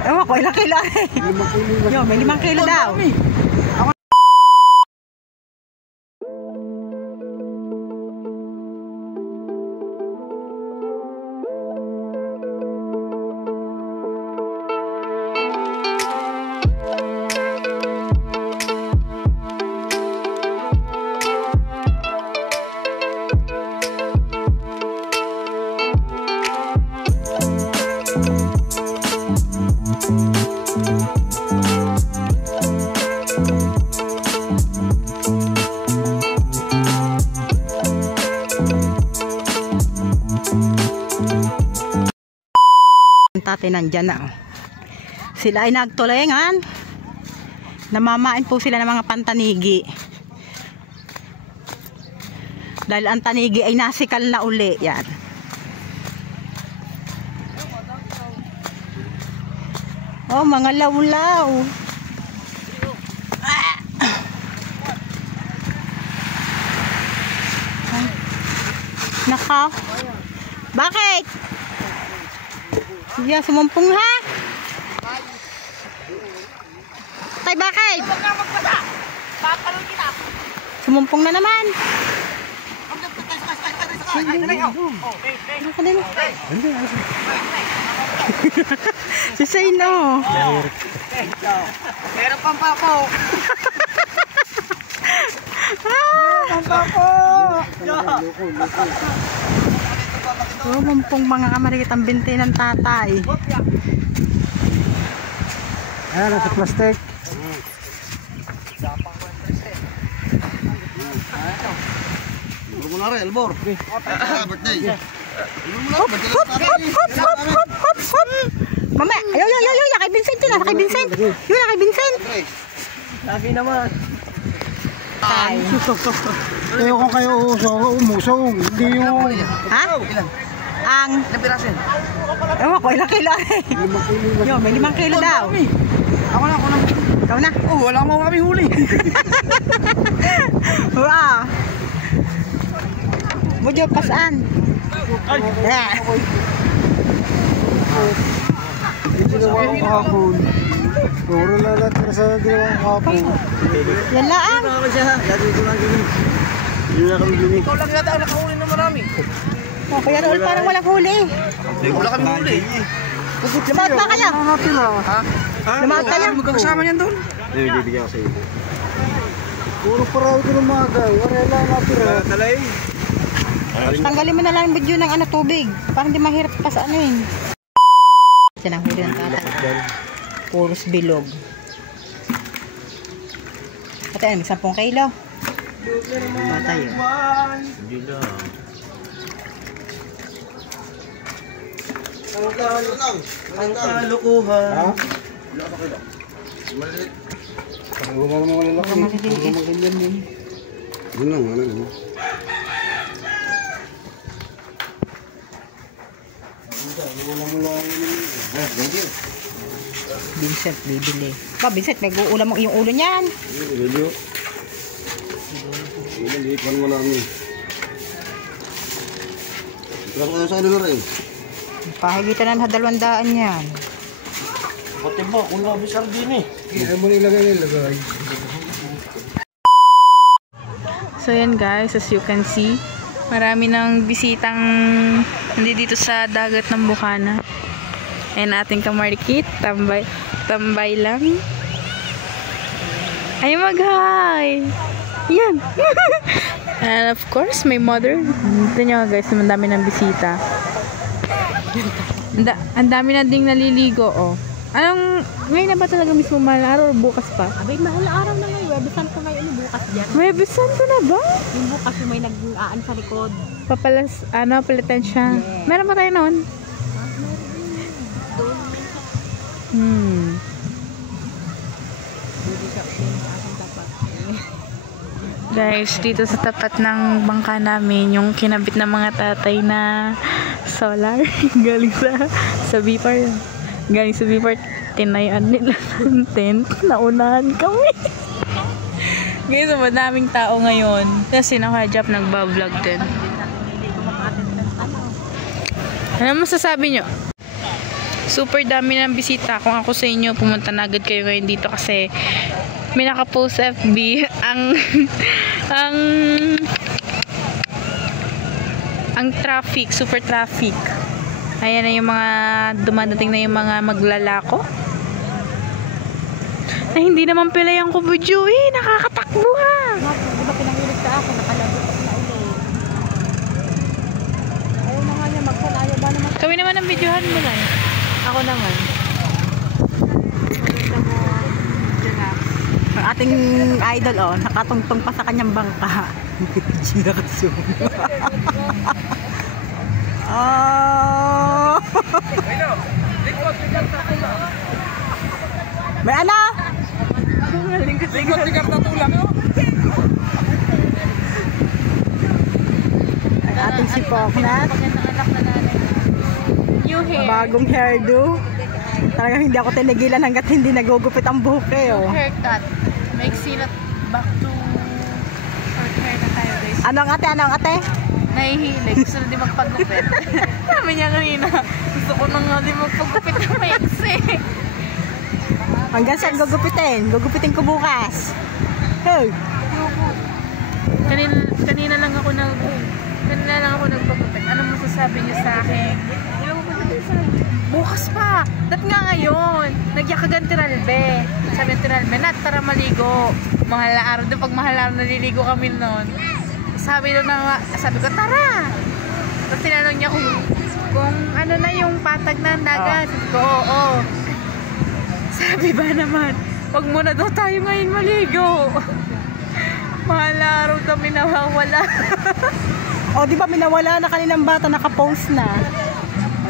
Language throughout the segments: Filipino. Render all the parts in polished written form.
Ewan ko, ilang kilo eh. 5 kilo. Yo, may 5 kilo daw. Tatay nandyan na oh. Sila ay nagtulengan. Namamain po sila ng mga pantanigi dahil ang tanigi ay nasikal na uli. Yan. Oh, mga lawlaw. Naka. Bakit? Sige, sumumpong ha. Tay, bakit? Sumumpong na naman. Si Sayno. Meron pang papo. Sumumpong mga kamarikit ang binti ng tatay. Ayan, nasa plastic. Muna rin, Elbor. Birthday. Hop, hop, hop, hop, hop, hop, hop, hop. Mama, ayo, kay Vincent yun, kay Vincent. Yun, kay Vincent. Lagi naman. Ay. Ayaw kung kayo umusong. Hindi yung... Ha? Ang... Napirasin. Ewan ko, ilang kilo eh. 5 kilo. Yo, may 5 kilo daw. Ako na. Ikaw na. Oh, wala mo kami huli. Wow. Budyo, pasaan? Yeah. Hindi ginawa ko kahapon. Puro lalatira sa ginawa ko kahapon. Yan lang. Lagi ko lang gini. Hindi na kami gini. Ikaw lang yata ang nakahuli na marami. Oh, Kuya Raul, parang walang huli. Wala kami huli. Lumaot pa kayo. Ha? Lumaot kayo. Magkakasama niyan doon. Hindi, bibigyan ko sa iyo. Puro parawi ko ng mga wala lang natira. Talay. Tanggalin mo na lang yung video ng tubig. Parang hindi mahirap pa sa ano yun. Yan ang huli ng tatay. Puros bilog. Ate, may 10 kilo. Batay yun. Ang kalukuhan. Ha? Wala pa kayo. Maliit. Wala naman malalaki. Wala maganyan yun. Yun lang, wala naman. Vincent, bibili. Ba, Vincent, may ulam mo yung ulo niyan. Video. Hindi pa naman namin. Ito kayo sa ano na rin. Pahigitan na 200 yan. Pati ba, kung nabisar din eh. Kaya mo nilagay. So yan guys, as you can see, marami ng bisitang dito sa dagat ng Bukana. And ating kamarikit, tambay lang. Ay mag-hi! Yan! And of course, my mother. Ito nyo guys, naman dami ng bisita. Ang dami na ding naliligo, oh. Anong, ngayon na ba talaga mismo mahal araw o bukas pa? Abay, mahal araw na ngayon. Webes Santo ngayon, bukas dyan. Webes Santo na ba? Yung bukas yung may nag-aan sa likod. Papalas, palitan siya. Yeah. Meron ba tayo noon? Guys, dito sa tapat ng bangka namin, yung kinabit ng mga tatay na solar, galing sa Bipar. Galing sa Bipar, tinayan nila ng tent. Naunahan kami. Guys, madaming tao ngayon. Kasi naka-job nagba-vlog din. Ano masasabi nyo? super dami ng bisita. Kung ako sa inyo, pumunta na agad kayo ngayon dito kasi may nakapost sa FB ang traffic, super traffic. Ayan na yung mga dumadating na yung mga maglalako. Na hindi naman pilayan ko budyo eh. Nakakatakbo ha. Di ba pinangilig sa akin? Nakalabot ako na ulit. Ayaw na nga niya magsan. Ayaw ba naman? Kami naman ang videohan mo na. Ako naman. Ang ating idol, oh, nakatungtong pa sa kanyang bangka. Gina ka-zoom. Oh! May ano? Likot-likot na tulang. Ang ating si Poknat. New hair. Bagong hairdo. Talagang hindi ako tinigilan hanggat hindi nagugupit ang buhok eh, oh. Haircut. Maiksi na back to short hair na tayo guys. Anong ate? Anong ate? Nahihilig. Gusto na din magpagupit. Sabi niya kanina, gusto ko na nga din magpagupit na maiksi. Hanggang saan gugupitin? Gugupitin ko bukas. Hey! Kanina lang ako nagpagupit. Ano masasabi niyo sa akin? Bukas pa! Dat nga ngayon! Nagyakagan Tiralbe. Sabi ng Tiralbe, Nat, tara maligo. Mahal na araw. Pag mahal na araw, naliligo kami noon. Sabi ko, tara! Tapos tinanong niya kung ano na yung patag ng dagat. Sabi ko, oo. Sabi ba naman, wag muna daw tayo ngayon maligo. Mahal na araw kami nawawala. O, di ba minawala na kaninang bata, nakapost na.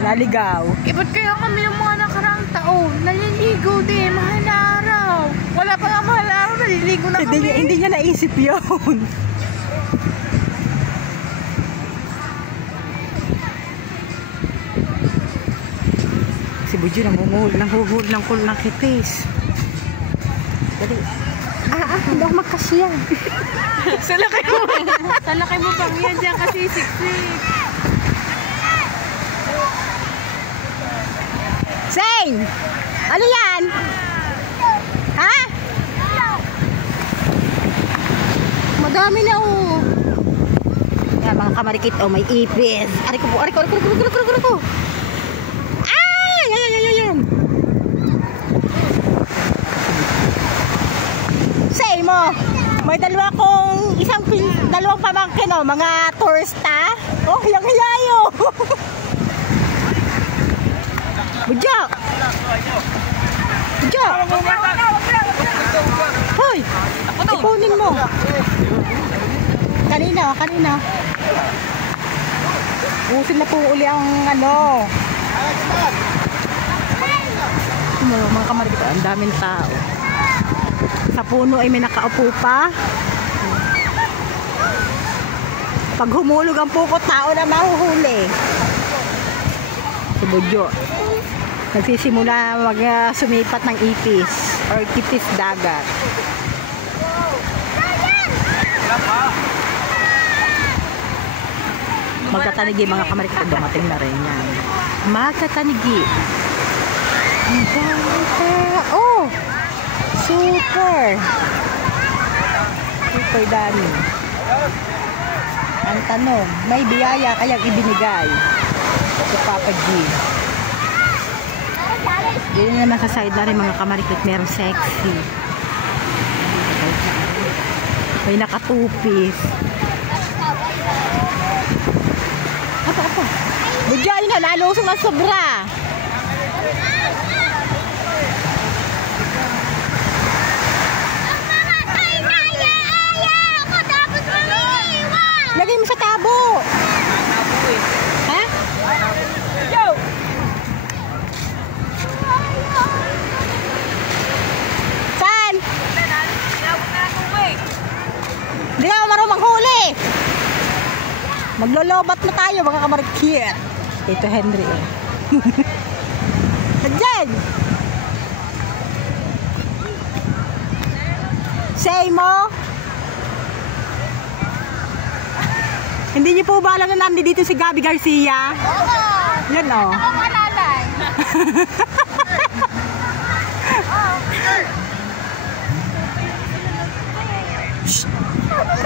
Naligaw. Ba't kaya kami yung mga nakaraang taon? Naliligo din, mahal na araw. Wala pa nga mahal na araw, naliligo na kami. Hindi niya naisip yun. Si Budyo nanghuhul ng kipis. Dali. Hindi ako magkasya. Salakay mo bang yan dyan kasi siksik. Sing! Ano yan? Ha? Madami na oh. Yan mga kamarikit oh, may ipis. Ari ko. Ay! Yan. Say mo, may dalawang pamangkin oh, mga turista. Oh, yang hiyayo. Budyo! Hoy! Ipunin mo. Kanina. Usin na po uli ang ano. Mga kamarikit, ang daming tao. Sa puno ay may nakaupo pa. Pag humulog ang pukot, tao na mahuhuli. Si Budyo nagsisimula sumipat ng ipis or kipis dagat. Magkatanigi mga kamarikit, dumating na rin yan. Magkatanigi. Oh! Super dami. Ang tanong, may biyaya kayang ibinigay sa Papa G. Dito naman sa side na rin mga kamarikit, merong sexy. May nakatupis. Apa? Budyo, yun na, nalusong na sobra. Lagay mo sa tabo. Ha? Yo! Saan? Hindi ka marunong manghuli. Maglolobat na tayo mga kamarikit. Ito Henry eh. Diyan! Say mo? Hindi niyo po ba alam na nandito si Gabby Garcia? Oo! Yan o. Ako malalay.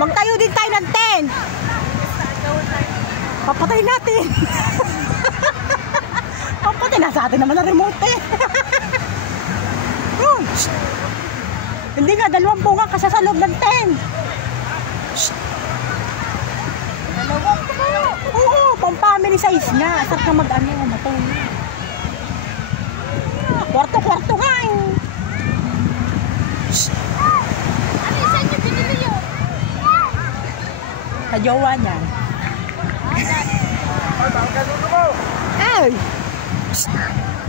Magtayo din tayo ng tent. Papatay natin. Papatay na sa atin naman ang remote eh. Hindi nga, 2 bunga kasi sa loob ng tent. Oo, pang family size nga. Sarap na mag-ano, matulog. Kwarto-kwarto nga eh. Ano, saan niyo binili yun? Sa jowa niyan. Ay!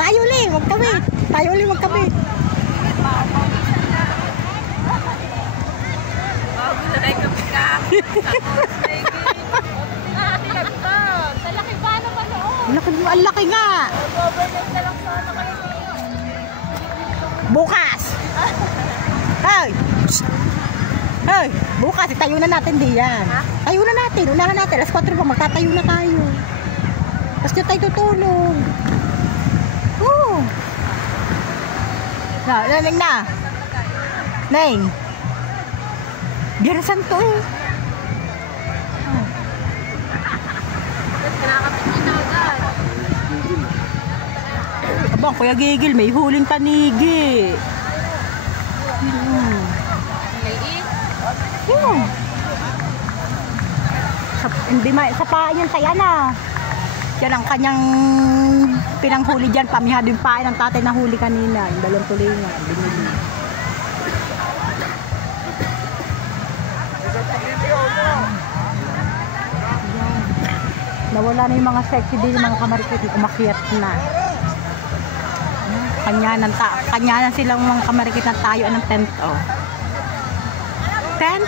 Tayo li, magkabit. Tayo li, magkabit. Talaki ba naman noon? Ang laki nga. Overnight na lang sana kayo. Bukas. Hey! Hey! Bukas, itayo na natin diyan. Tayo na natin, unahan natin. Alas 4 pa, magtatayo na tayo. Tapos dyan tayo tutulog. Oo. Neng na. Neng. Biyernes Santo eh. Kinakapit niyo na agad. Abang, Kuya Gigil, may huling panigi. Lady? Hindi sa paa niyan, saya na. Yan ang kanyang pinanghuli dyan. Pamihado yung paa ng tatay na huli kanina. Yung 2 tulingan. Binili. Nawala na yung mga sexy din, yung mga kamarikit. Umakyat na. Kanya na silang mga kamarikit na tayo ng tent. Oh. Tent.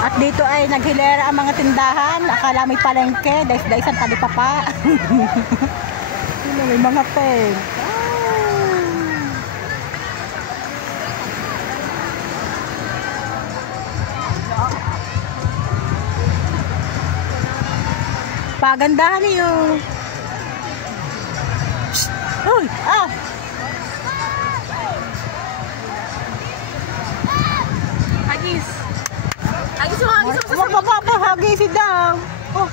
At dito ay naghilera ang mga tindahan. Akala may palengke. Dahil isang talipapa. May mga tent. Pagandahan niyo. Uy! Ah! Hagis! Hagis mo, hagis mo! Huwag mapapahagi si Dam. Oh.